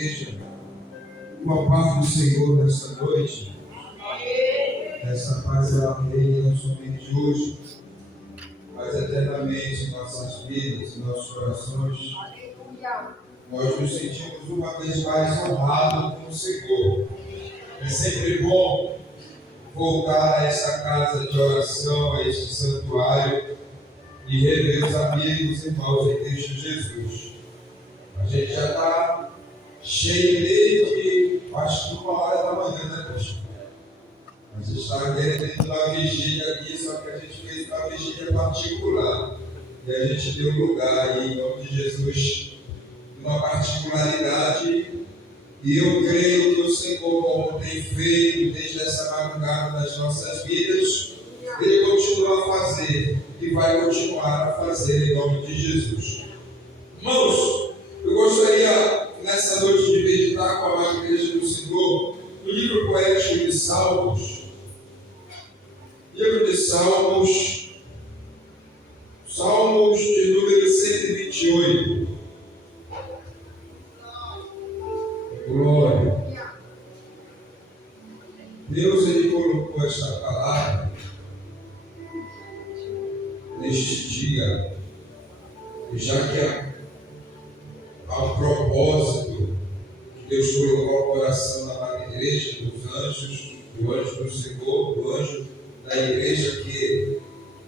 igreja. Uma paz do Senhor nessa noite. Essa paz ela reina não somente hoje, mas eternamente em nossas vidas, em nossos corações. Nós nos sentimos uma vez mais honrados com o Senhor. É sempre bom voltar a essa casa de oração, a este santuário e rever os amigos e irmãos em Cristo Jesus. A gente já está cheio desde, acho que 1h da manhã, né, pastor? A gente está querendo uma vigília aqui, só que a gente fez uma vigília particular. E a gente deu lugar aí, em nome de Jesus, uma particularidade. E eu creio que o Senhor, como tem feito desde essa madrugada das nossas vidas, Ele continua a fazer e vai continuar a fazer em nome de Jesus. Irmãos, eu gostaria nessa noite de meditar com a amada igreja do Senhor no livro poético de Salmos. Livro de Salmos, Salmos de número 128. Glória. Deus, Ele colocou esta palavra neste dia, já que ao propósito que Deus colocou ao coração da amada igreja, dos anjos, do anjo do Senhor, do anjo da igreja, que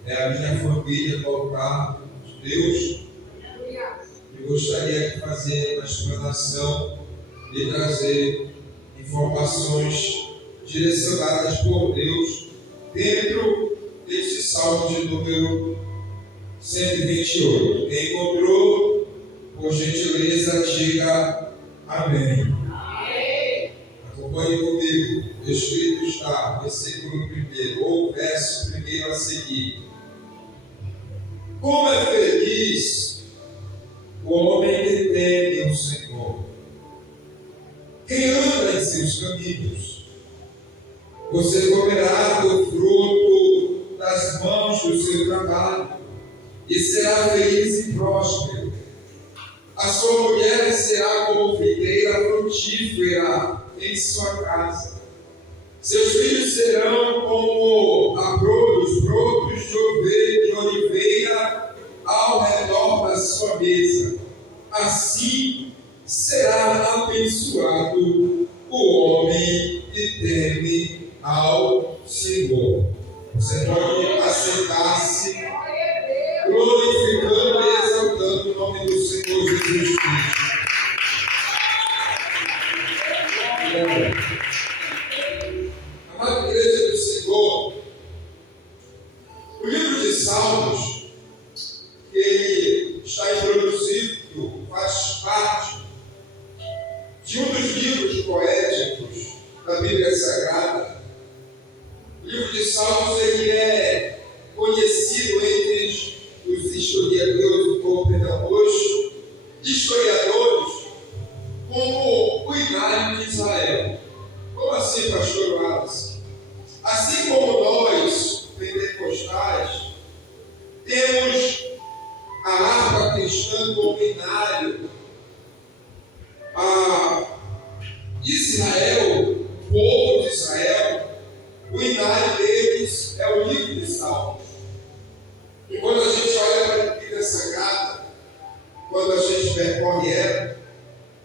é a minha família do altar de Deus. Eu gostaria de fazer uma explanação e trazer informações direcionadas por Deus dentro desse salmo de número 128. Quem encontrou, por gentileza, diga amém. Acompanhe comigo. Escrito está, versículo 1, ou verso 1 a seguir. Como é feliz o homem que teme o Senhor, quem anda em seus caminhos. Você comerá do fruto das mãos do seu trabalho e será feliz e próspero. A sua mulher será como figueira frutífera em sua casa. Seus filhos serão como abrolhos, brotos de oliveira ao redor da sua mesa. Assim será abençoado o homem que teme ao Senhor. Você pode assentar-se, glorificando e exaltando o nome do Senhor Jesus Cristo. Amada igreja do Senhor, o livro de Salmos, que ele está introduzido, faz parte de um dos livros poéticos da Bíblia Sagrada. O livro de Salmos ele é conhecido entre os historiadores como o Inário de Israel. Como assim, pastor Wallace? Assim como nós, pentecostais, temos a harpa cristã como inário, Israel, o povo de Israel, o inário deles é o livro de Salmos. E quando a gente olha para a Bíblia Sagrada, quando a gente percorre ela,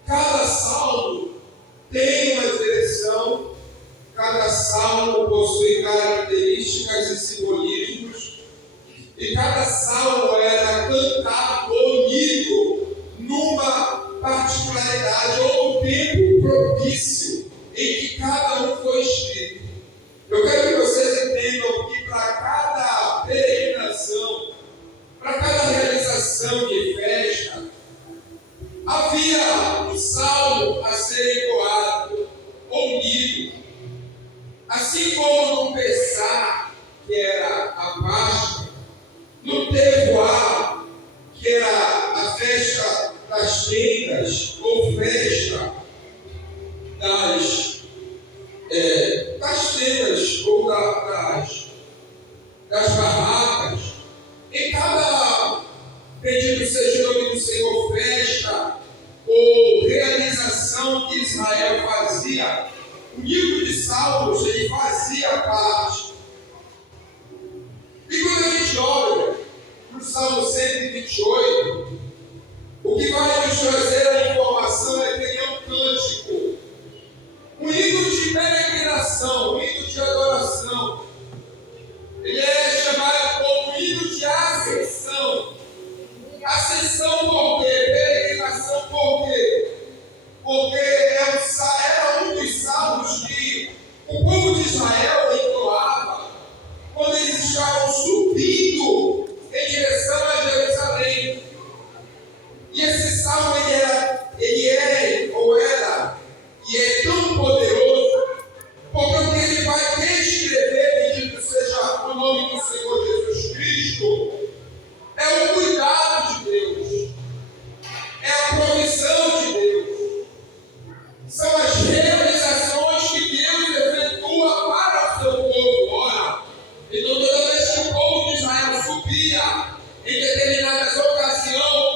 cada salmo tem uma direção, cada salmo possui características e simbolismos, e cada salmo era cantado ou lido numa particularidade ou no tempo propício em que cada um foi escrito. Eu quero que vocês entendam que para cada peregrinação, para cada realização de festa, havia um salmo a ser entoado ou lido. Assim como no Pessah, que era a Páscoa, no Tevoá, que era a festa das tendas, ou festa das tendas, ou das barracas, em cada bendito seja o nome do Senhor, festa ou realização fazia, o livro de Salmos, ele fazia parte. E quando a gente olha para o Salmo 128, o que vai nos trazer a informação é que ele é um cântico, um hino de peregrinação, um hino de adoração. Ele é chamado como hino de ascensão. Ascensão por quê? Peregrinação por quê? Porque era um dos salmos que o povo de Israel entoava quando eles estavam subindo em direção a Jerusalém. E esse salmo ele é tão poderoso, porque o que ele vai descrever, bendito seja o nome do Senhor Jesus Cristo, é o cuidado de Deus, é a provisão de Deus, são as realizações que Deus efetua para o seu povo. Ora, então toda vez que o povo de Israel subia em determinadas ocasiões,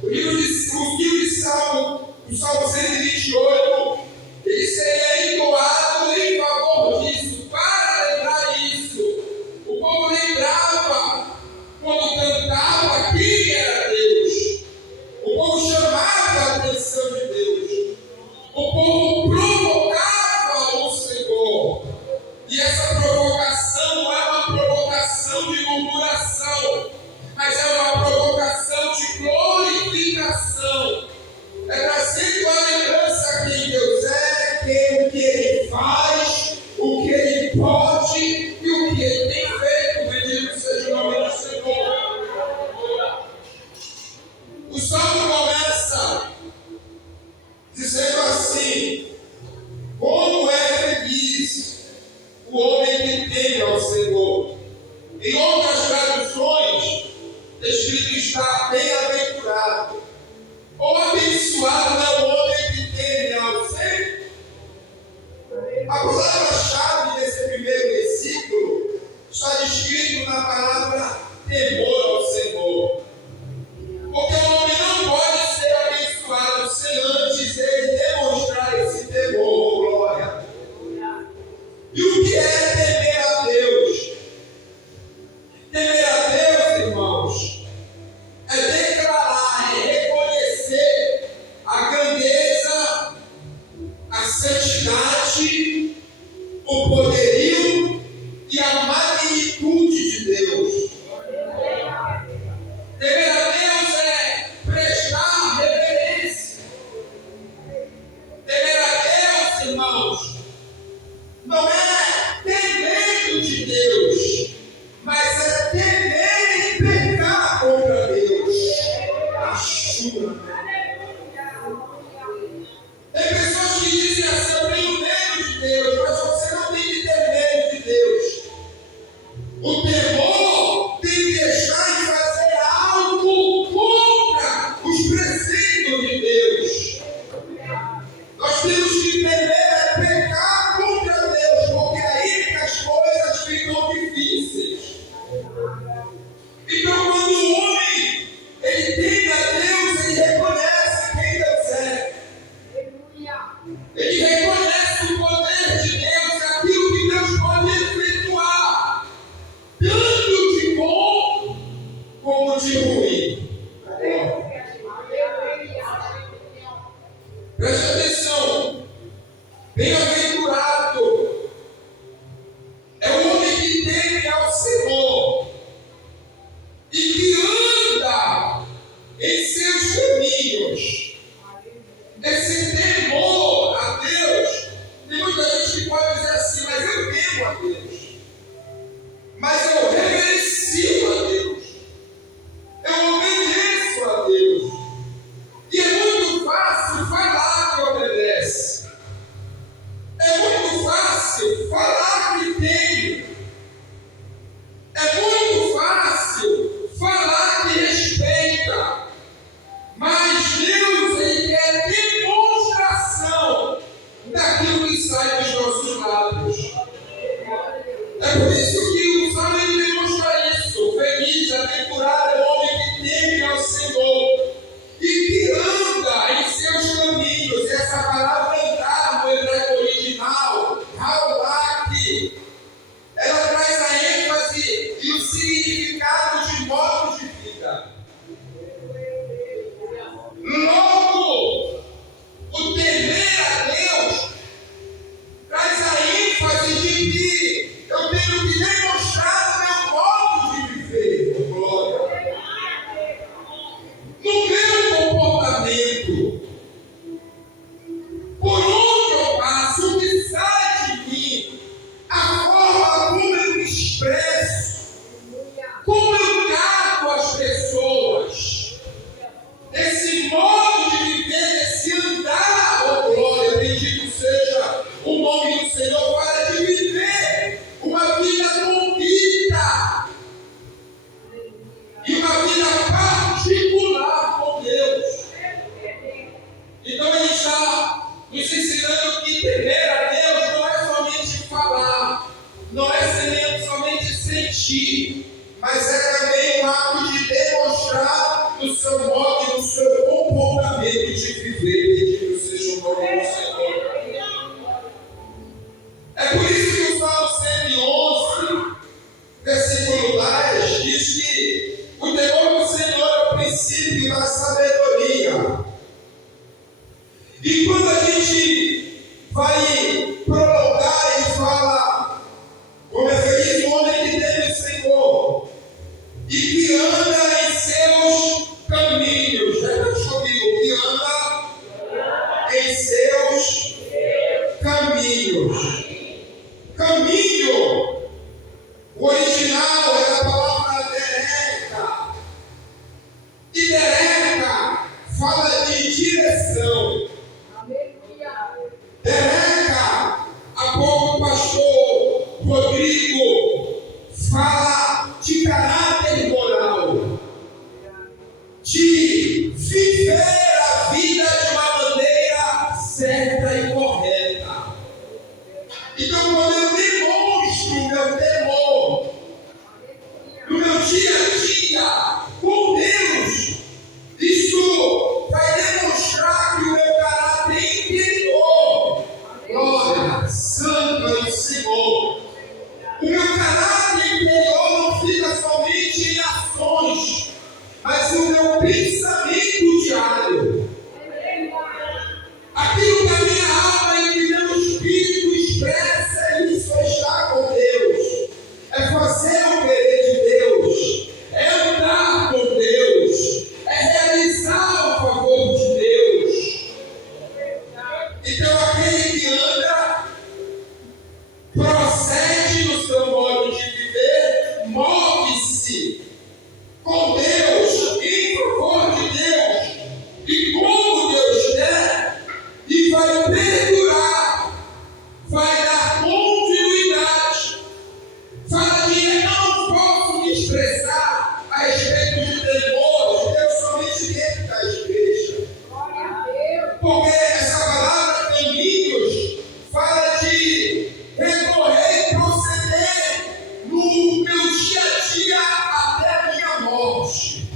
o livro de Salmo, o Salmo 128, ele seria entoado em favor disso, para lembrar isso. O povo lembrava quando cantava quem era Deus. O povo chamava a atenção de Deus. O povo provocava o Senhor. E essa provocação não é uma provocação de murmuração, mas é uma provocação de glorificação. É trazendo a lembrança quem Deus é, o que Ele faz, o que Ele pode e o que Ele tem feito. Bendito seja o nome do Senhor. O salmo começa dizendo assim: como é feliz o homem que teme ao Senhor. Em outras traduções, escrito está bem-aventurado. Ou abençoado é o homem que teme ao Senhor. A palavra-chave desse primeiro versículo está descrito na palavra temor ao Senhor. Porque o homem não pode ser abençoado sem antes ele demonstrar esse temor, glória. E o que é temer a Deus? Temer a Deus, irmãos, é declarar, é reconhecer a grandeza, a santidade, o poderio e a magnitude de Deus. Temer a Deus é prestar reverência. Temer a Deus, irmãos, não é ter medo de Deus, mas é temer e pecar contra Deus. Ajuda. Tem pessoas que dizem assim: eu tenho medo de Deus, mas você não tem que ter medo de Deus. O temor tem que estar em fazer algo contra os preceitos de Deus. Nós temos que temer pecar contra Deus, porque aí que as coisas ficam difíceis. Então, quando o homem ele teme a Deus, ele reconhece quem Deus é. Ele reconhece o poder de Deus, aquilo que Deus pode efetuar, tanto de bom como de ruim. Preste atenção. Bem-aventurado é o homem que teme ao Senhor e que anda em seus caminhos. Esse temor a Deus, tem muita gente que pode dizer assim: mas eu temo a Deus, mas eu reverencio a Deus, eu obedeço a Deus. E é muito fácil falar que obedece. Então ele está nos ensinando que temer a Deus não é somente falar, não é somente sentir, mas é também um ato de demonstrar no seu modo e no seu comportamento de viver. Bendito seja o nome do Senhor. É por isso que o Salmo 111, versículo 10, diz que o temor do Senhor é o princípio da sabedoria. E quando a gente vai prolongar e fala, como é feliz o homem que teme o Senhor e que anda em seus caminhos. Repete comigo, que anda em seus caminhos. Caminho, o original é a palavra dereka. E dereka fala de direção. Dereka, há pouco o pastor Rodrigo fala de caráter moral, de viver a vida de uma maneira certa e correta. Então, quando eu demonstro o meu temor no meu dia a dia com Deus, isso vai demonstrar que o meu caráter interior, glória, santo é o Senhor. O meu caráter interior não fica somente em ações, mas o meu pensamento diário. Aquilo que a minha alma e que meu espírito expressa, isso é estar com Deus, é fazer o querer de Deus, é andar com Deus, é realizar o favor de Deus. Então aquele que anda, procede no seu modo de viver, move-se com Deus, em favor de Deus, e como Deus quer, e vai perdurar, vai dar continuidade. Fala que eu não posso me expressar a respeito de temor de Deus somente dentro da igreja. Porque essa palavra caminhos fala de recorrer e proceder no meu dia a dia até a minha morte.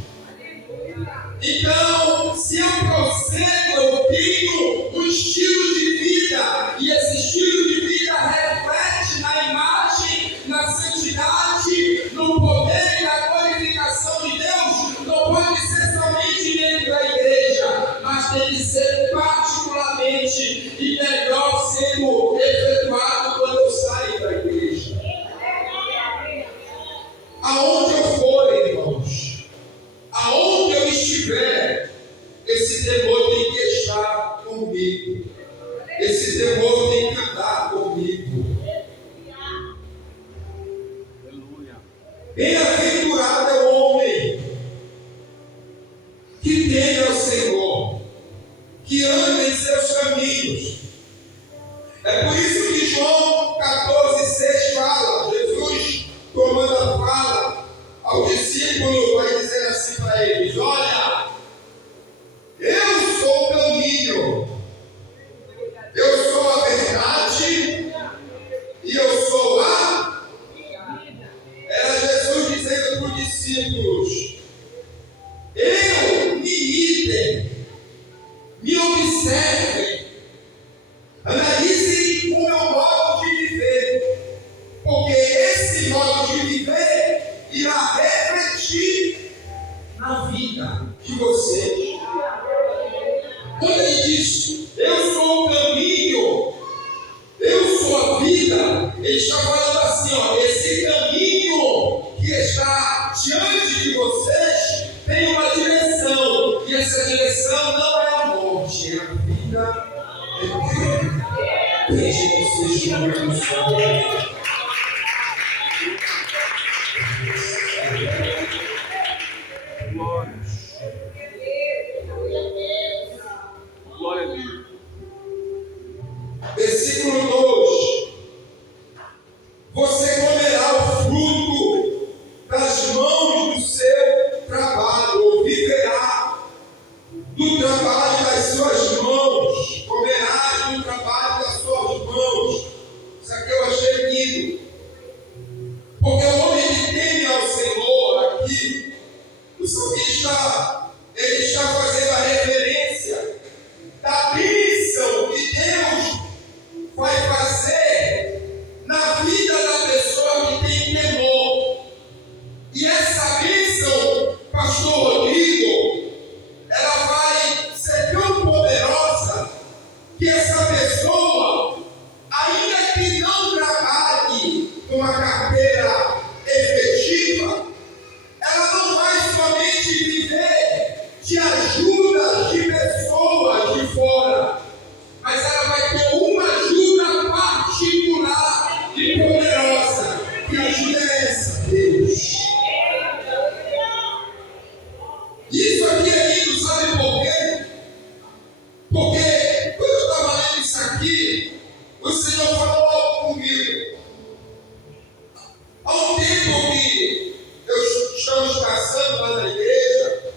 Então, se eu procedo, eu tenho um estilo de vida, e esse estilo de vida reflete na imagem, na santidade, no poder e na glorificação de Deus, não pode ser somente dentro da igreja, mas tem que ser particularmente e melhor sendo efetuado quando eu saio da igreja. Aonde eu for, irmãos, aonde eu estiver, esse temor tem que estar comigo. Esse temor tem que andar comigo. Bem-aventurado é o homem que teme ao Senhor, que anda em seus caminhos. É por isso que João 14,6 fala, Jesus tomando a fala ao discípulo, vai dizer assim para eles: olha, eu sou o caminho, eu sou a verdade e eu sou a... Era Jesus dizendo para os discípulos: eu, me imitem, me observem, analisem o meu modo de viver, porque esse modo de viver irá refletir na vida de vocês. Quando ele diz, eu sou o caminho, eu sou a vida, ele está falando assim, ó, esse caminho que está diante de vocês tem uma direção, e essa direção não é a morte, é a vida eterna. Deixe que seja o nome do Senhor. Glória a Deus. Versículo 2: você comerá o fruto das mãos do seu trabalho, ou viverá do trabalho das suas mãos. aqui, o Senhor falou algo comigo. Há um tempo que estamos passando lá na igreja,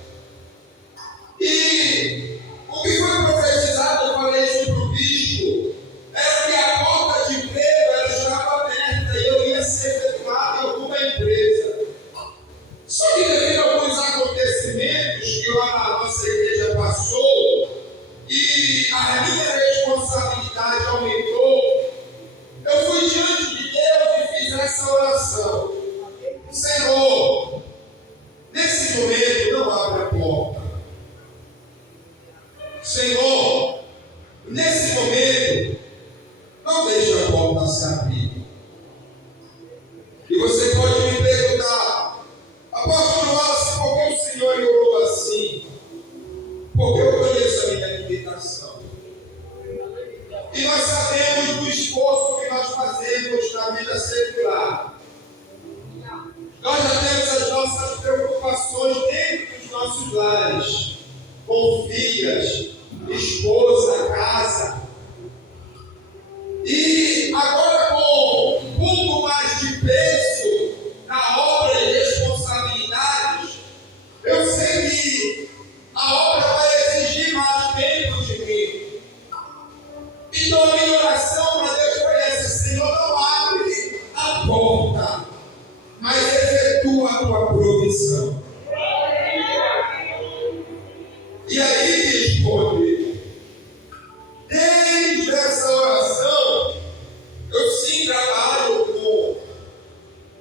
e o que foi profetizado, eu falei isso para o bispo, era que a porta de emprego ela estava aberta e eu ia ser efetuado em alguma empresa. Só que devido a alguns acontecimentos que lá na nossa igreja passou, e a minha responsabilidade aumentou, eu fui diante de Deus e fiz essa oração. Senhor, nesse momento não abre a porta. Senhor, nesse momento não deixe a porta se abrir. E você pode me perguntar, apóstolo Wallace, por que o Senhor orou assim? Porque eu conheço a minha limitação. E nós sabemos do esforço que nós fazemos na vida secular. Nós já temos as nossas preocupações dentro dos nossos lares, com filhas, esposa, casa. E agora, com um pouco mais de peso na obra e responsabilidades, eu sei que a obra vai exigir mais tempo de mim. Então a minha oração para Deus foi essa: Senhor, não abre a porta, mas efetua a tua provisão. E aí, responde, desde essa oração, eu sim trabalho com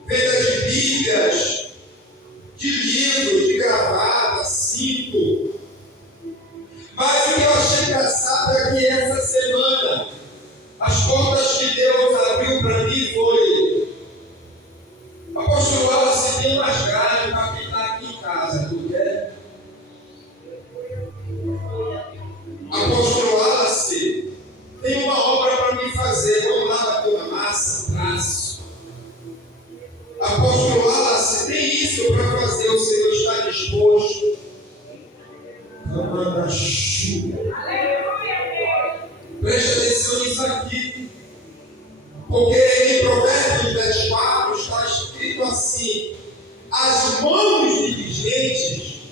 venda de Bíblias, de livros, de gravata, cinto. Mas o que eu achei engraçado é que essa semana, as portas que Deus abriu para mim foi: apóstolo Wallace, tem umas grades para pintar aqui em casa, tu quer? Apóstolo Wallace, tem uma obra para mim fazer, vamos lá bater uma massa, traço. Apóstolo Wallace, tem isso para fazer, o Senhor está disposto. Manda chuva. Preste atenção nisso aqui, porque em Provérbios 10:4 está escrito assim: as mãos diligentes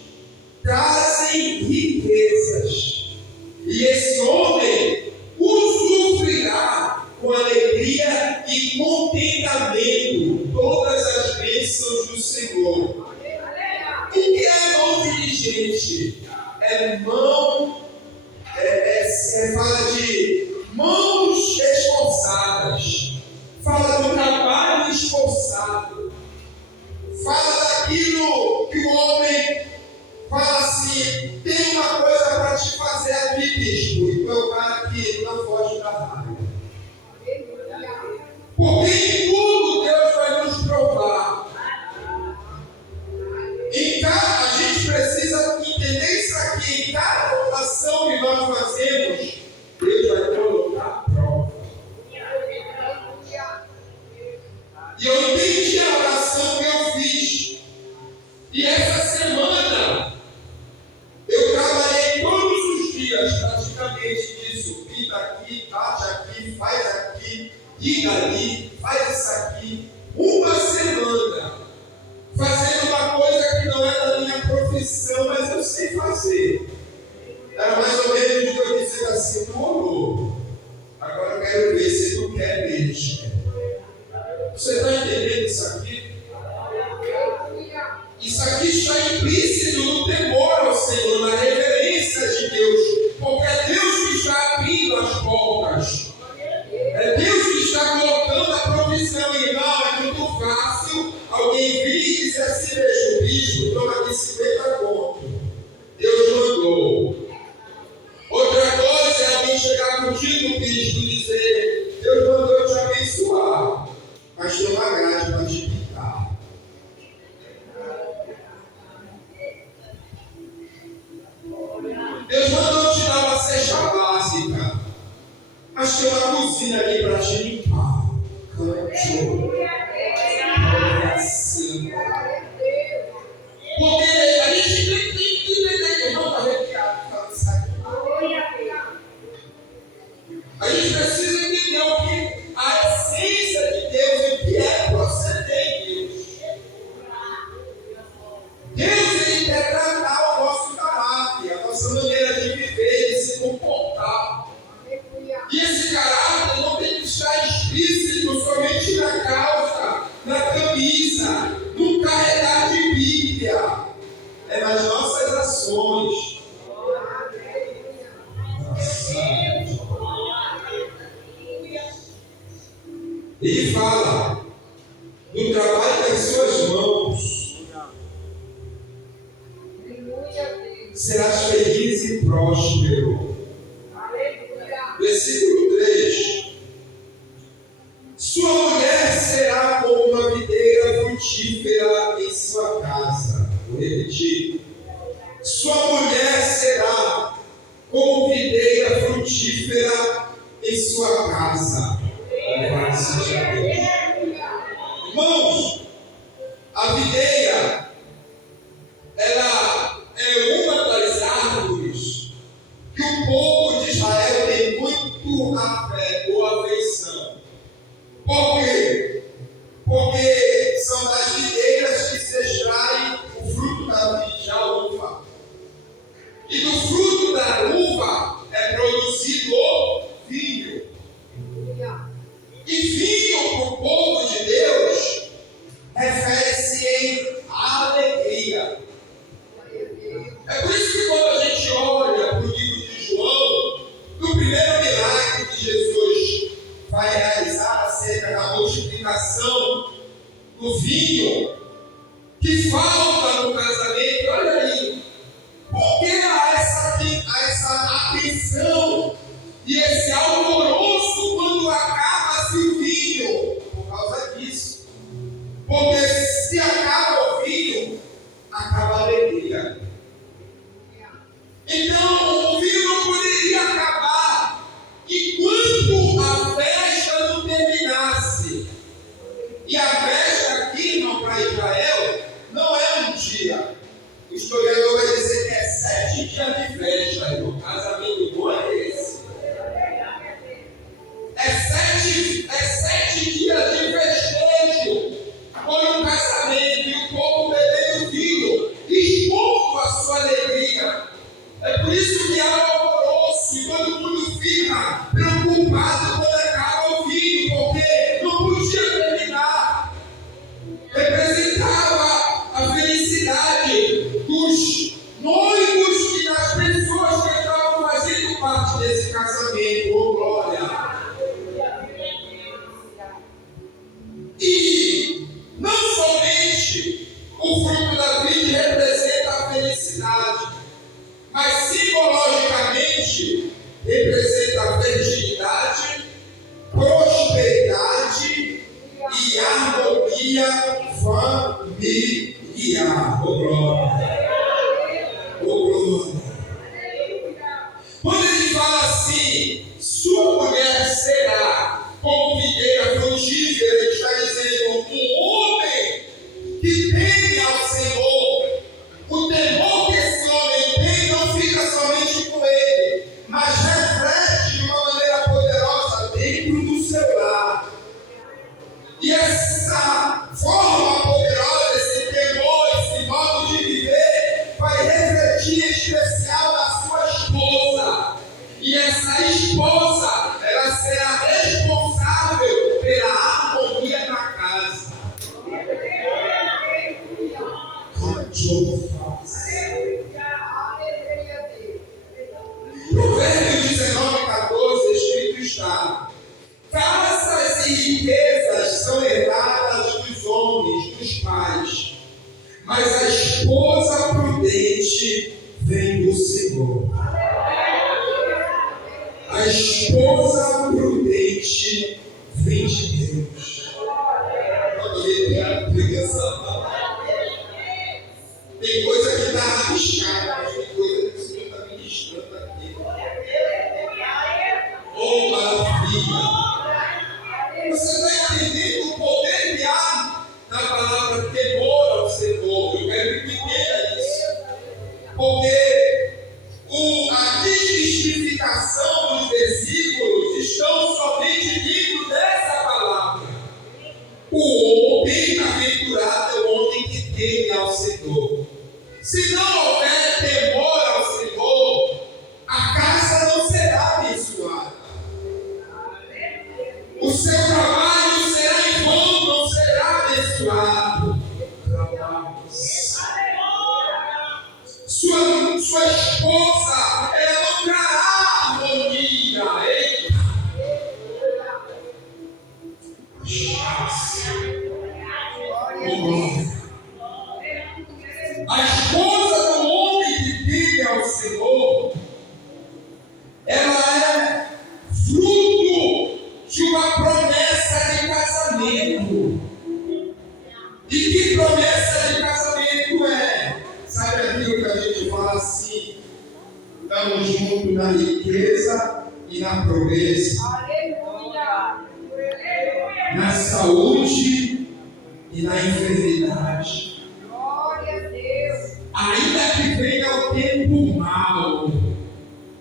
trazem riquezas, e esse homem usufruirá com alegria e contentamento todas as bênçãos do Senhor. O que é mão diligente? É mão, fala de mãos esforçadas, fala do trabalho esforçado, fala daquilo que o homem fala assim: tem uma coisa para te fazer aqui, bispo, e tu é o cara que não foge da raiva. Porque em tudo Deus vai nos provar. A gente precisa entender isso aqui. Em cada ação que nós fazemos, Deus vai colocar a prova. E eu entendi a oração que eu fiz. E essa semana, eu trabalhei todos os dias, praticamente nisso. Pinta aqui, bate aqui, faz aqui, liga ali, faz isso aqui. Uma semana. Fazendo uma coisa que não é da minha profissão, mas eu sei fazer. Era mais ou menos o que eu dizia assim: tu orou, agora eu quero ver se tu quer mesmo. Você está entendendo isso aqui? Isso aqui está implícito no temor ao Senhor, na reverência de Deus, porque é Deus que está abrindo as portas. É Deus que está colocando a provisão, irmão. É muito fácil alguém vir e dizer assim mesmo: bispo, toma aqui 50 conto. Deus mandou. Outra coisa é alguém chegar contigo, bispo, e dizer: Deus mandou eu te abençoar, mas tem uma grade para te pintar. Deus mandou eu te dar uma cesta básica, mas tem uma cozinha ali para te limpar. Canto. Porque a gente tem que entender que não está arrepiado falando isso aqui. A gente precisa entender o que a essência de Deus e o que é proceder em Deus. Deus, ele quer tratar o nosso caráter, a nossa maneira de viver, de se comportar. E esse caráter não tem que estar explícito somente na calça, na camisa, no carregar de Bíblia. É nas nossas ações. Ele fala no trabalho das suas mãos. Serás feliz e próspero. Versículo 3. Sua mulher será como uma videira frutífera em sua casa. Vou repetir. Sua mulher será como videira frutífera em sua casa. Louvado seja Deus. Irmãos, a videira, ela é uma das árvores que o povo de Israel tem muito afeição. Por quê? Porque são das videiras que se extrai o fruto da vide, a uva. E do fruto da uva é produzido o vinho. E vinho para o povo de Deus refere-se em alegria. É por isso que quando a gente olha para o livro de João, no primeiro milagre que Jesus vai realizar acerca da multiplicação do vinho, que falta no casamento, olha aí, por que há essa atenção e esse alvoroço quando acaba-se o vinho? Por causa disso. Porque se acaba o vinho, acaba a alegria. Então, o vinho não poderia acabar enquanto a festa não terminasse. E a festa aqui, não, para Israel, não é um dia. O historiador vai dizer que é 7 dias de festa. O casamento bom é esse. É sete dias de festejo. Foi um casamento e o povo bebendo vinho, expondo a sua alegria. É por isso que há um alvoroço e todo mundo fica preocupado quando acaba o vinho, porque não podia terminar. Representava a felicidade dos noivos e das pessoas que estavam fazendo parte desse casamento. Oh, glória! E não somente o fruto da vide representa a felicidade, mas simbologicamente representa a fertilidade, prosperidade e harmonia familiar. Oh, glória! Oh, glória! Quando ele fala assim, sua mulher será como videira frutífera, ele está dizendo, um homem que teme ao Senhor, o temor que esse homem tem não fica somente com ele, mas reflete de uma maneira poderosa dentro do seu lar. E essa forma poderosa, esse temor, esse modo de viver, vai refletir em especial na sua esposa. E essa esposa, ela será responsável pela harmonia na casa. Provérbios 19:14, escrito está: casas e riquezas são herdadas dos homens, dos pais, mas a esposa prudente vem do Senhor. A esposa prudente vem de Deus. Tem coisa que está arriscada, mas tem coisa que o Senhor está ministrando aqui. Oh, maravilha! Você está entendendo o poder que há na palavra temor ao Senhor? Eu quero que entenda isso. Porque a desmistificação dos versículos estão na pobreza, na saúde e na enfermidade. Ainda que venha o tempo mau,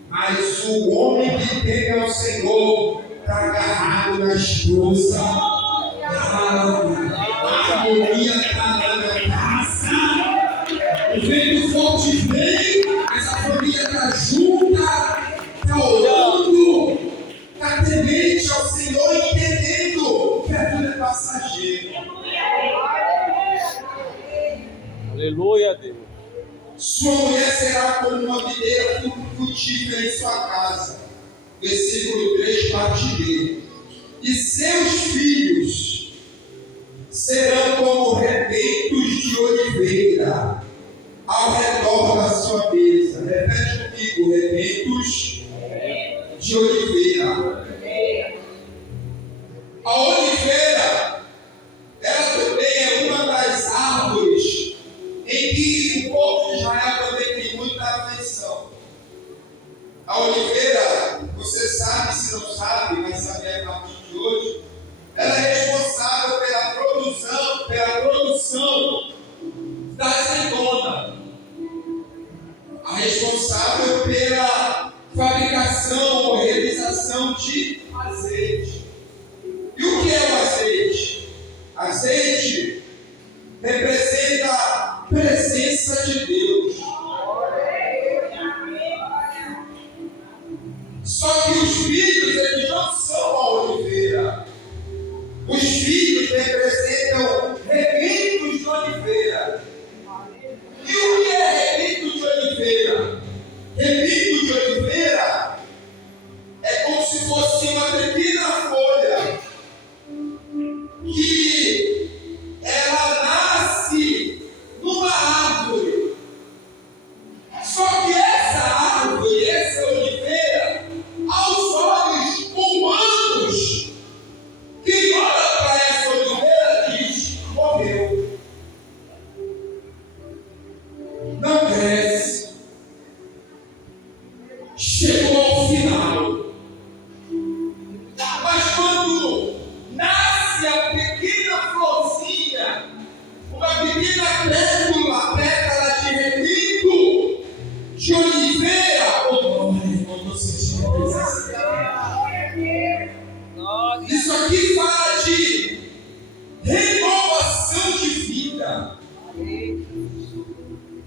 mas o homem que teme ao Senhor está agarrado na esposa. A harmonia está na minha casa. O vento forte vem, mas a família está junta, está orando, está temente ao Senhor, entendendo que a vida é passageira. Aleluia, Deus. Sua mulher será como uma videira frutífera em sua casa. Versículo 3, parte B. E seus filhos serão como rebentos de oliveira ao redor da sua mesa. Repete comigo, rebentos de oliveira. A oliveira, ela também é uma das árvores em que o povo de Israel também tem muita afeição. A oliveira, você sabe, se não sabe, vai saber a partir de hoje, ela é responsável pela produção da azeitona. A responsável pela fabricação ou realização de azeite. E o que é o azeite? Azeite representa a presença de Deus. Só que os filhos, eles não são a oliveira. Os filhos representam rebentos de oliveira. E o que é rebento de oliveira? Rebento de oliveira é como se fosse uma pequena folha que ela nasce numa árvore. Só que essa árvore, essa oliveira, aos olhos humanos, quem olha para essa oliveira diz: morreu. Não cresce. Chegou ao final. Mas quando nasce a pequena florzinha, uma pequena pétala de rebento de oliveira, eu sentindo a presença. Isso aqui fala de renovação de vida.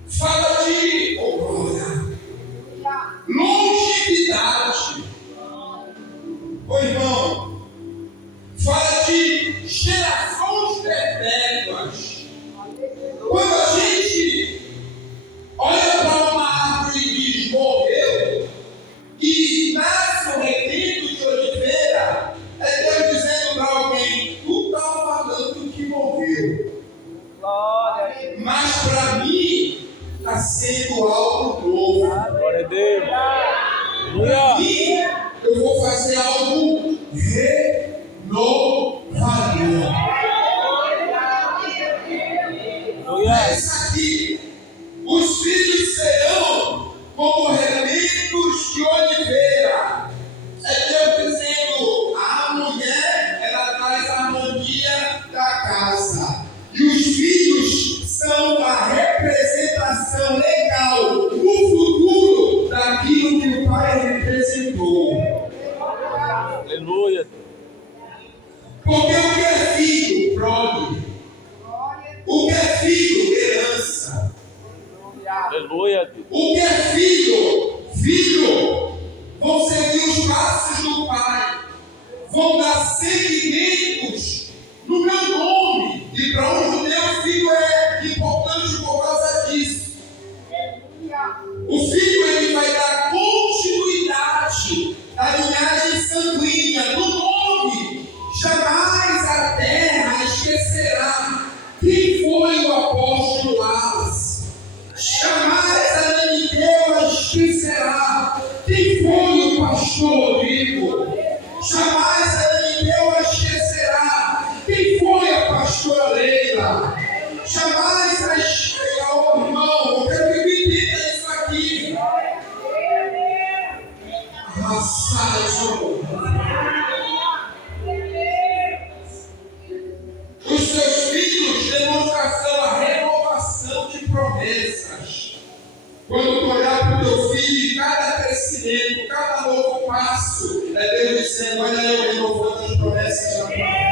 Fala de longevidade. Ô irmão, fala de gerações perpétuas. Quando a gente olha para uma árvore e diz morreu, e nasce um rebento de oliveira, é Deus dizendo para alguém: tu está falando que morreu, mas para mim está sendo algo novo. Glória a Deus. Para mim, eu vou fazer algo renovador. Essa aqui, os filhos serão como rebentos de oliveira. É Deus dizendo: a mulher, ela traz a harmonia da casa. E os filhos são a representação legal, o futuro daquilo que o pai representou. Aleluia. Porque o que é filho? Prole. O que é filho? Herança. Aleluia, Deus. O que é filho? Filho vão seguir os passos do pai, vão dar seguimentos no meu nome. E para um judeu, filho é importante por causa disso. O filho, ele vai dar continuidade à linhagem sanguínea no nome. Jamais a terra esquecerá quem foi o apóstolo Alas. Jamais a Naniteu esquecerá quem foi o pastor Rodrigo. Jamais a Naniteu esquecerá quem foi a pastora Leila. Jamais a esquecerá, oh, irmão, eu quero que me entenda isso aqui. Amassar Os seus filhos demonstração a renovação de promessas. Quando tu olhar para o teu filho, cada crescimento, cada novo passo, é Deus dizendo: olha eu renovando as promessas da tua vida.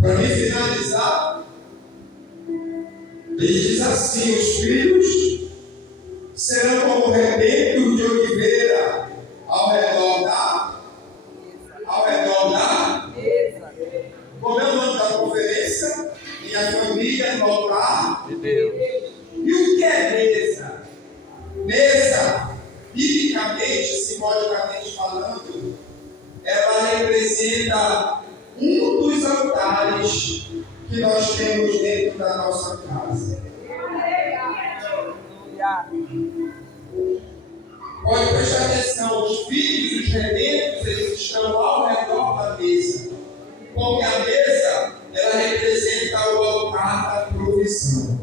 Para me finalizar, ele diz assim: os filhos serão como rebentos de oliveira ao redor da como é o nome da conferência? Minha família no altar De Deus. E o que é mesa? Mesa, biblicamente, simbolicamente falando, ela representa um dos altares que nós temos dentro da nossa casa. Pode prestar atenção, os filhos, os rebentos, eles estão ao redor da mesa. Porque a mesa, ela representa o altar da provisão.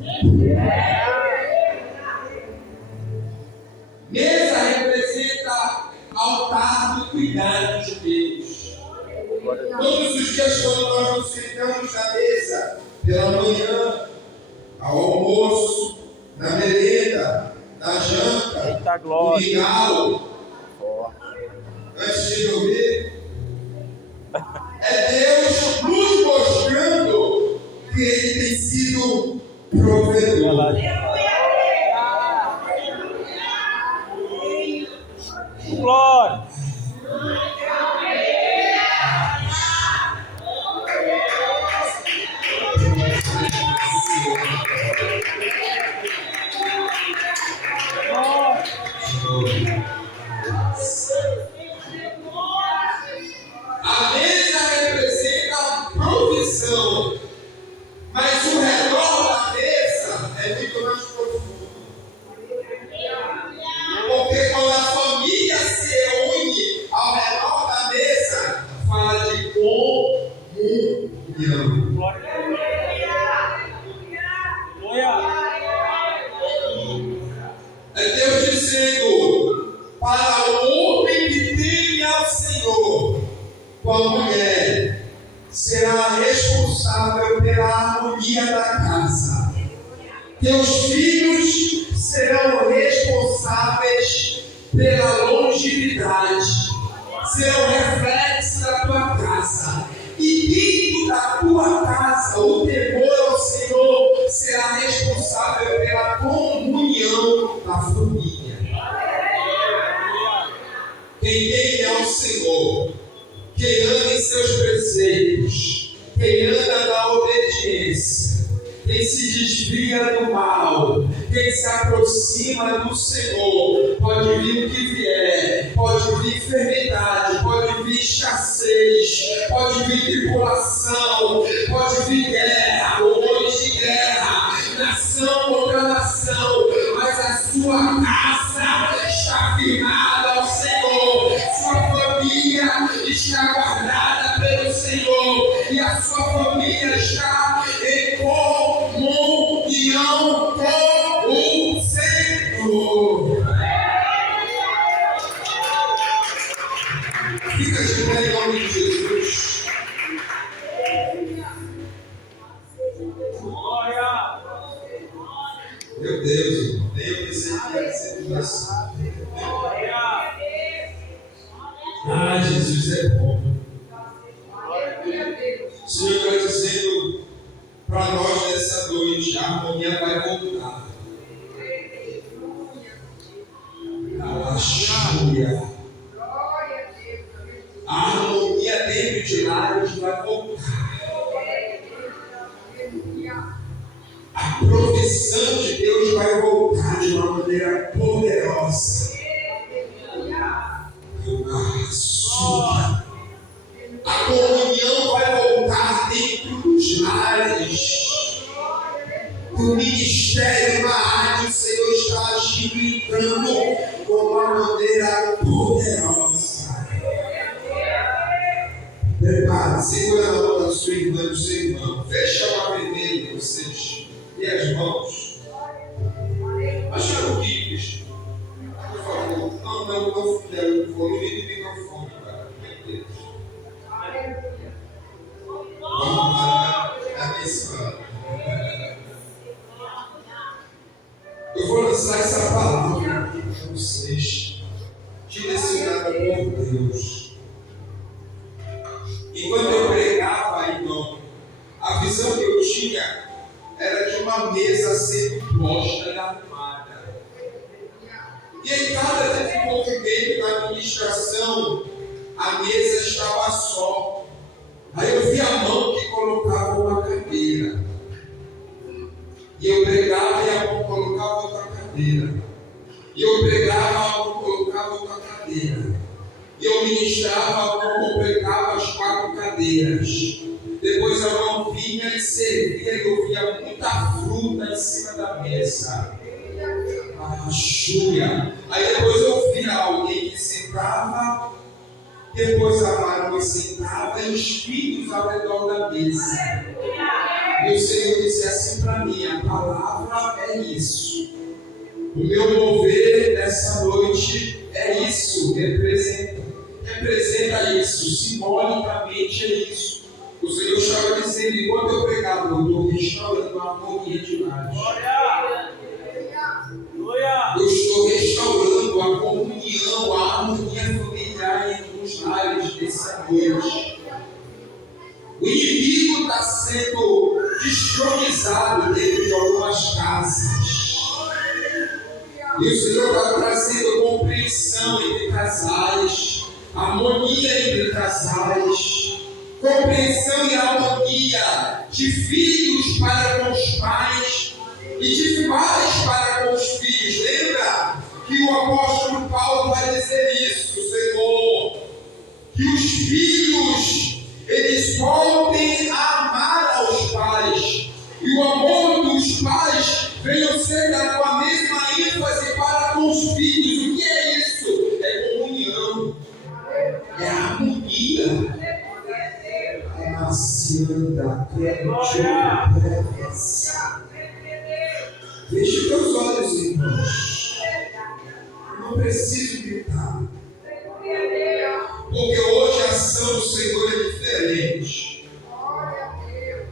Mesa representa altar do cuidado de Deus. Todos os dias, quando nós nos sentamos na mesa, pela manhã, ao almoço, na merenda, na janta, no mingau, antes de dormir, é Deus nos mostrando que Ele tem sido provedor. Glória. A mesa representa a provisão, mas o redor da mesa é muito mais profundo. Porque quando a família se reúne ao redor da mesa, fala de comunhão. É Deus dizendo para o homem que teme ao Senhor, com a mulher, será responsável pela harmonia da casa. Teus filhos serão responsáveis pela longevidade, serão reflexo da tua casa. E dentro da tua casa, o temor ao Senhor será responsável pela comunhão da família. Quem teme ao Senhor, quem anda em seus preceitos, quem anda na obediência, quem se desvia do mal, quem se aproxima do Senhor, pode vir o que vier, pode vir enfermidade, pode vir escassez, pode vir tribulação, pode vir guerra, horrores de guerra, nação contra nação, mas a sua casa está firmada ao Senhor, sua família está guardada pelo Senhor, e a sua família está em comunhão com o Senhor. Fica de pé em nome de Jesus. Meu Deus, irmão, nem eu pensei que ia ser assim. Ah, Jesus é bom. O Senhor está dizendo para nós nessa noite: a harmonia vai voltar. Aleluia. A harmonia dentro de lares vai voltar. A provisão de Deus vai voltar de uma maneira poderosa. A comunhão vai voltar dentro dos lares. O ministério na rádio, o Senhor está agindo e entrando de uma maneira poderosa. Prepare, segura na mão da sua irmã, do seu irmão. Fecha a mão vermelha, vocês. E as mãos. Acharam o que, Cristo? Por favor. Não, o volume do microfone, cara. Meu Deus. Vamos para a missão. Eu vou lançar essa palavra aqui para vocês, direcionada por Deus. Enquanto eu pregava, irmão, a visão que eu tinha era de uma mesa sendo posta e arrumada. E em cada desenvolvimento da administração, a mesa estava só. Aí eu vi a mão que colocava uma cadeira. E eu pregava e a mão colocava outra cadeira. E eu pregava, a mão colocava outra cadeira. E eu ministrava, a mão colocava as 4 cadeiras. Depois a mão vinha e servia e eu via muita fruta em cima da mesa. Aleluia. Aí depois eu via alguém que sentava, depois a Maria sentava e os filhos ao redor da mesa. E o Senhor disse assim para mim: a palavra é isso. O meu mover nessa noite é isso, representa isso, simbolicamente é isso. O Senhor estava dizendo, enquanto eu pregava, eu estou restaurando a harmonia de lares. Eu estou restaurando a comunhão, a harmonia familiar entre os lares dessa noite. O inimigo está sendo destronizado dentro de algumas casas. E o Senhor está trazendo compreensão entre casais, harmonia entre casais, compreensão e harmonia de filhos para com os pais e de pais para com os filhos. Lembra que o apóstolo Paulo vai dizer isso, Senhor, que os filhos eles voltem a amar aos pais e o amor dos pais venham ser com a mesma ênfase para com os filhos. O que é isso? É comunhão, é harmonia. Feche teus olhos, irmãos. Eu não preciso gritar, porque hoje a ação do Senhor é diferente.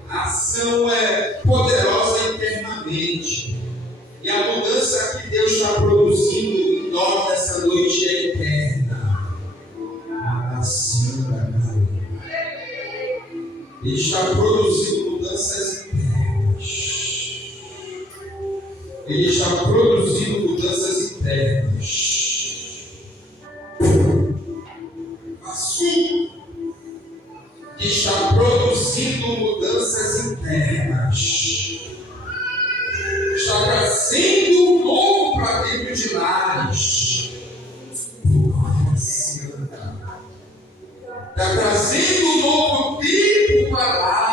A ação é poderosa internamente. E a mudança que Deus está produzindo em nós nessa noite é eterna. Ele está produzindo mudanças internas. Ele está produzindo mudanças internas. Assunto que está produzindo mudanças internas. Está trazendo um novo para dentro de lares. Está trazendo um novo tempo para lares.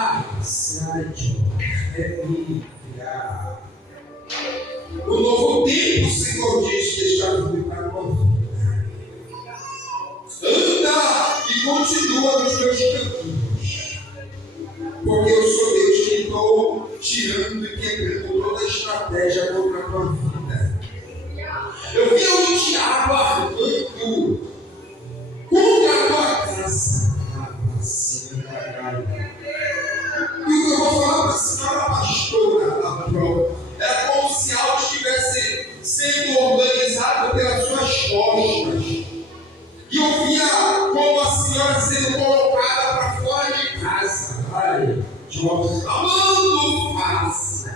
O novo tempo, o Senhor diz que está vindo para a tua vida. Anda e continua nos meus caminhos. Porque eu sou Deus que estou tirando e quebrando toda a estratégia contra a tua vida. Eu vi o diabo armando contra a tua casa. E o que eu vou falar para a senhora pastora, era como se algo estivesse sendo organizado pelas suas costas. E eu via como a senhora sendo colocada para fora de casa. Amando fácil.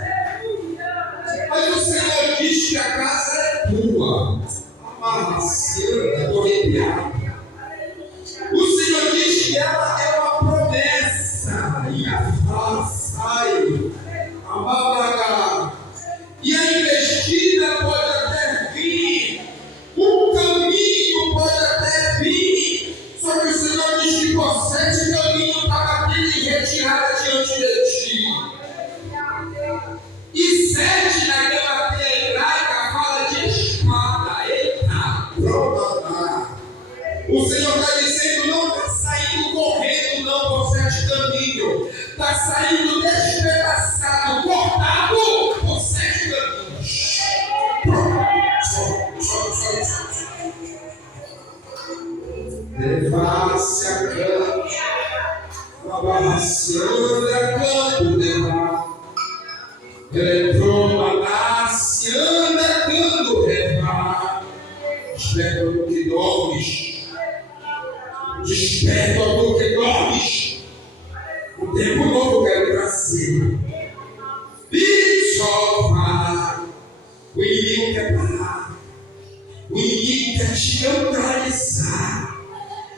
Mas o Senhor diz que a casa é tua. Amarraciana, estou arrepiado. O Senhor diz que ela é uma promessa. E a sai. E a investida pode até vir. O caminho pode até vir. Só que o Senhor diz que por 7 caminhos está batendo em retirada diante de ti. E 7 naquela teia hebraica fala de espada. Eita, está saindo despedaçado, cortado por 7 caminhos. Levar-se a canto, abarraciando a canto, levar. Eletroma-se, anda dando levar. Desperta do que dormes. Desperta do que dormes. O tempo novo quero trazer. E só vai. O inimigo quer parar. O inimigo quer te neutralizar.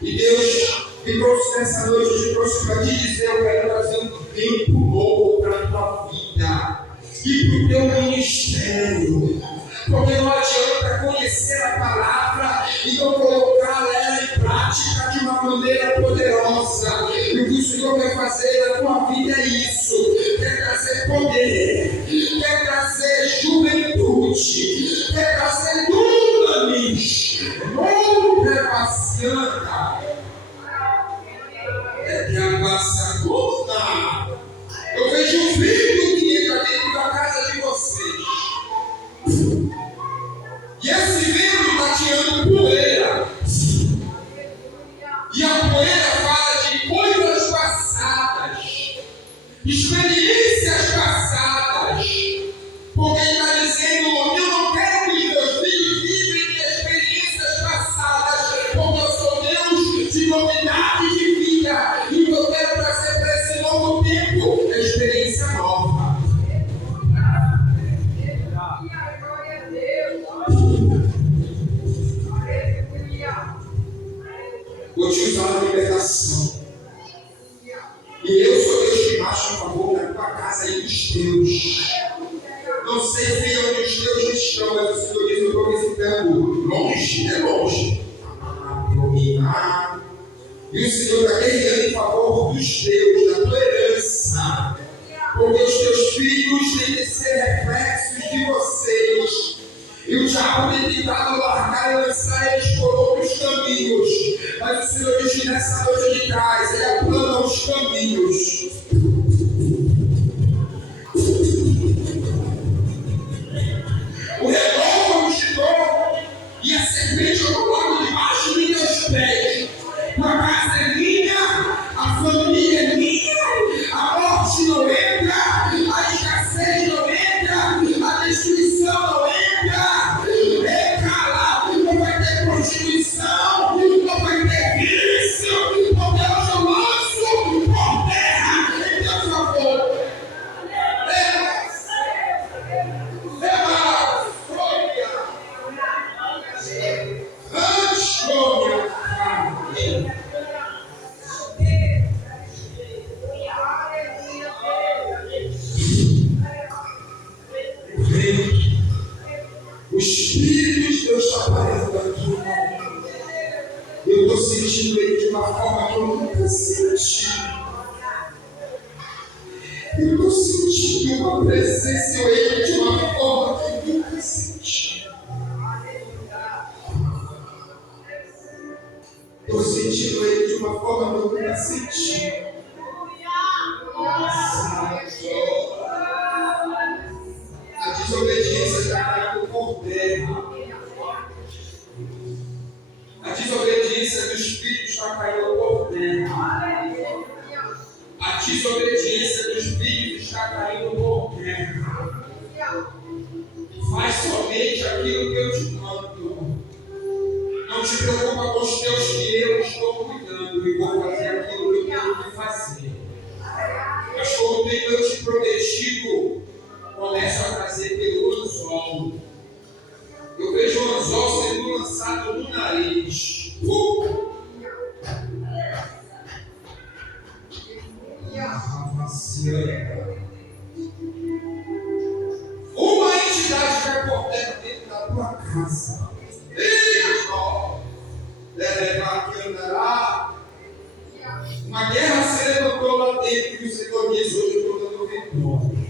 E Deus me trouxe nessa noite, te trouxe para te dizer: eu quero trazer um tempo novo para a tua vida e para o teu ministério. Porque não adianta conhecer a palavra e não colocar ela em prática de uma maneira poderosa. E o que o Senhor quer fazer na tua vida é isso: quer trazer poder, quer trazer juventude, quer trazer dunamis, não repacianta. É que a maçagona. Eu vejo um vento que entra dentro da casa de vocês. E esse vento está tirando poeira. E a poeira fala de coisas passadas, experiências passadas. Porque ele está dizendo: eu não quero que meus filhos vivem de experiências passadas, porque eu sou Deus de novidade de vida. E eu quero trazer para esse novo tempo a experiência nova. Vou te usar na libertação. E eu sou Deus que marcha a favor da tua casa e dos teus. Não sei, Filho, onde os teus estão, mas o Senhor diz: eu estou visitando. Longe, é longe. E o Senhor está guerreando em favor dos teus, da tua herança. Porque os teus filhos têm que ser reflexos de vocês. E o diabo tem tentado largar e lançar eles por outros caminhos. Mas o Senhor diz que nessa noite de trás, Ele aplana os caminhos. O relógio me tirou e a serpente eu coloco debaixo de meus pés. A casa é minha, a família é minha, a morte não entra, a escassez não entra, a destruição não entra. Não vai ter prostituição, não vai ter vício, porque hoje eu lanço por terra em teu favor. O Espírito de Deus está parando aqui. Eu estou sentindo Ele de uma forma que eu nunca senti. Eu estou sentindo uma presença Ele de uma forma que eu nunca senti. Estou sentindo Ele de uma forma que eu nunca senti. A desobediência está caindo por terra. A desobediência dos filhos está caindo por terra. A desobediência dos filhos está caindo por terra. Faz somente aquilo que eu te mando. Não te preocupa com os teus, que eu estou cuidando e vou fazer aquilo que eu tenho que fazer. Mas como tenho eu te prometido, começa a trazer pelo anzol. Eu vejo o anzol sendo lançado no nariz. Uma entidade vai por dentro da tua casa. Deve levar aqui andará. Uma guerra se levantou lá dentro e o Senhor diz: hoje eu estou dando vitória.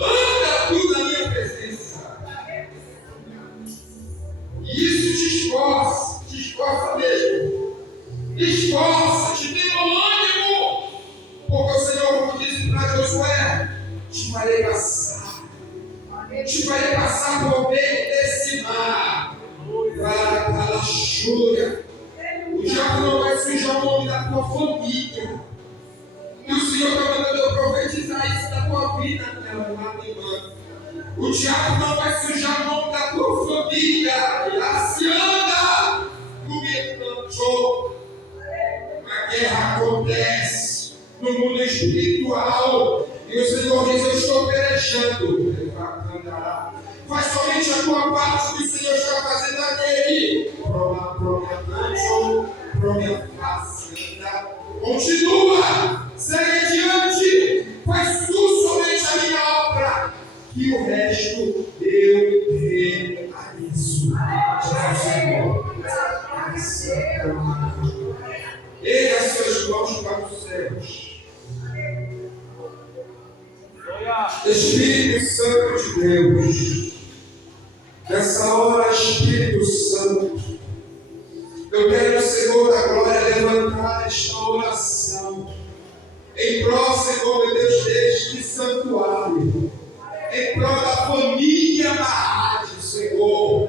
Anda tudo na minha presença. E isso te esforça mesmo. Esforça, te dê te farei passar por meio desse mar. O diabo não vai sujar o nome da tua família. E o Senhor está mandando eu profetizar isso na tua vida, minha irmã. O diabo não vai sujar o nome da tua família. E se anda no meio. A guerra acontece no mundo espiritual. E o Senhor diz: eu estou pelejando. Faz somente a tua parte que o Senhor está fazendo aqui. Continua, segue adiante. Faz tu somente a minha obra, que o resto eu realizo. Erga seus mãos para os céus. Espírito Santo de Deus, nessa hora, Espírito Santo, eu quero, Senhor da glória, levantar esta oração em prol, Senhor meu Deus, deste santuário, em prol da família Mahat, Senhor,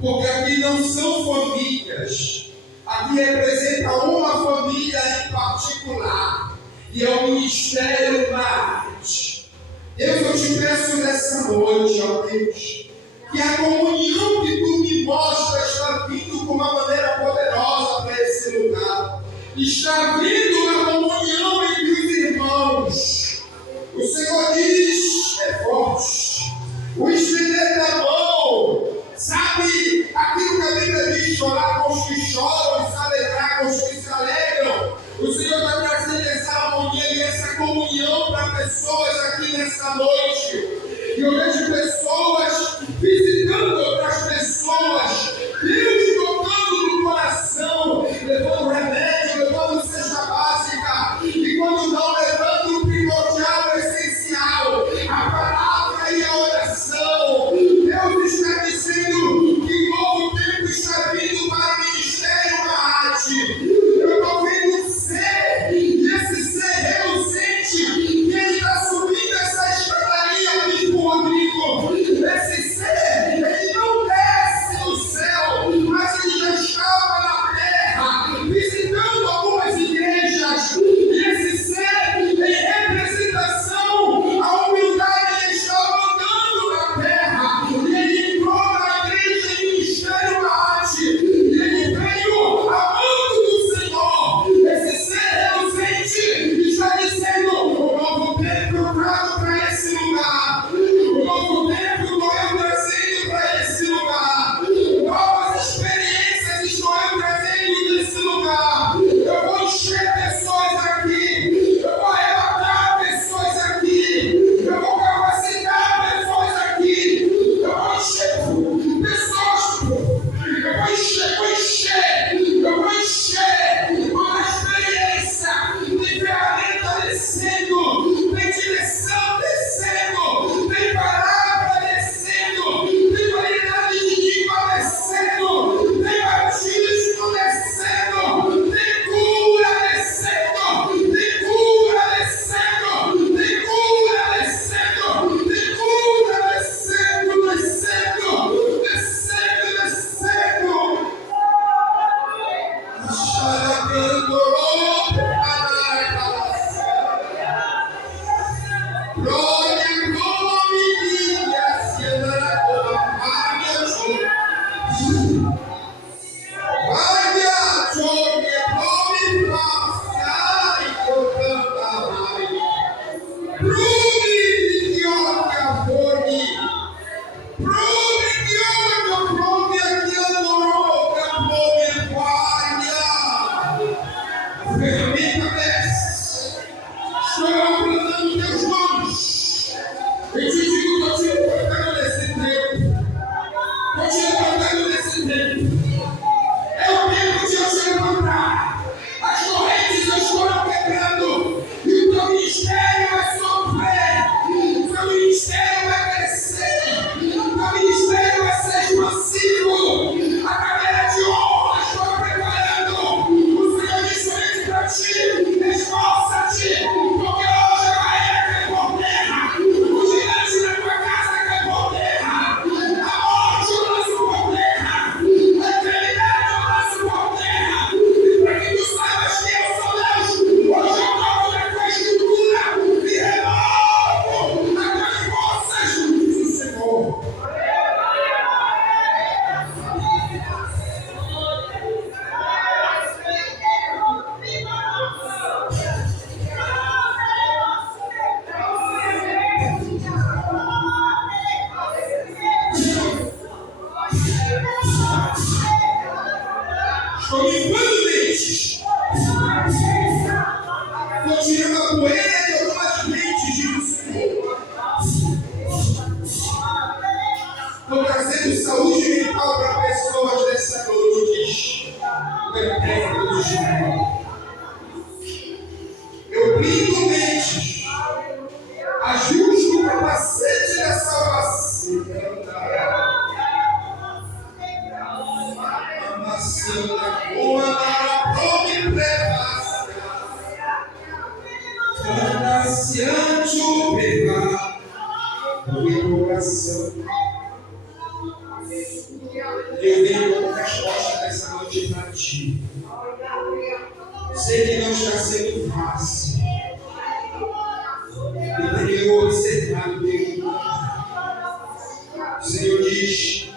porque aqui não são famílias, aqui representa uma família em particular, e é o Ministério Mahat. Deus, eu te peço nessa noite, ó Deus, que a comunhão que tu me mostras está vindo com uma maneira poderosa para esse lugar. Está vindo uma comunhão entre os irmãos. O Senhor diz: é forte. O estender da mão, sabe aquilo que a Bíblia diz: chorar com os que choram e se alegrar com os que se alegram. O Senhor vai trazer essa harmonia e essa comunhão para pessoas aqui nessa noite. E eu vejo pessoas visitando outras pessoas, Deus tocando no coração, levando remédio, levando cesta básica, e quando não, levando o primordial, o essencial, a palavra e a oração. Deus está dizendo que um novo tempo está vindo para o Ministério Mahat. Eu estou vendo um ser, e esse ser reluzente, que ele está subindo essa escadaria, Bispo Rodrigo. Esse limpando dentes. Estou tirando a poeira de algumas mentes, diz o Senhor. Estou trazendo saúde mental para pessoas dessa noite, diz o Eterno de Israel. Eu blindo mentes, ajusto o capacete da salvação. Amassando a boa para prome prevasta. Canaciante o pegar no meu coração. Eu venho com resposta nessa noite para ti. Sei que não está sendo fácil. Eu tenho observado Deus. O Senhor diz,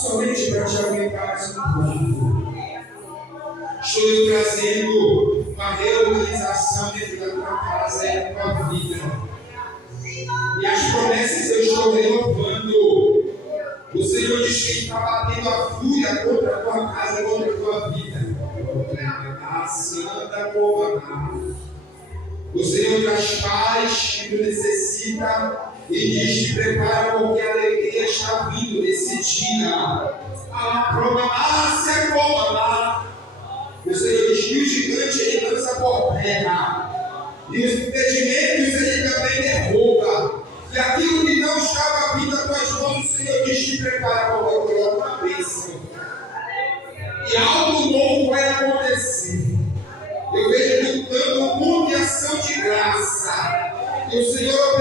somente para te aumentar mais um pouco. Estou eu trazendo uma reorganização dentro da tua casa e da tua vida. E as promessas eu estou renovando. O Senhor diz que está batendo a fúria contra a tua casa, contra a tua vida. O Senhor traz paz que tu necessita e diz que prepara porque a alegria está vindo nesse dia. O Senhor diz que o gigante ele lança por terra e os impedimentos ele também derruba. E aquilo que não estava vindo às tuas mãos, o Senhor diz que prepara porque eu coloco uma bênção. E algo novo vai acontecer. Eu vejo lutando com ação de graça. E o Senhor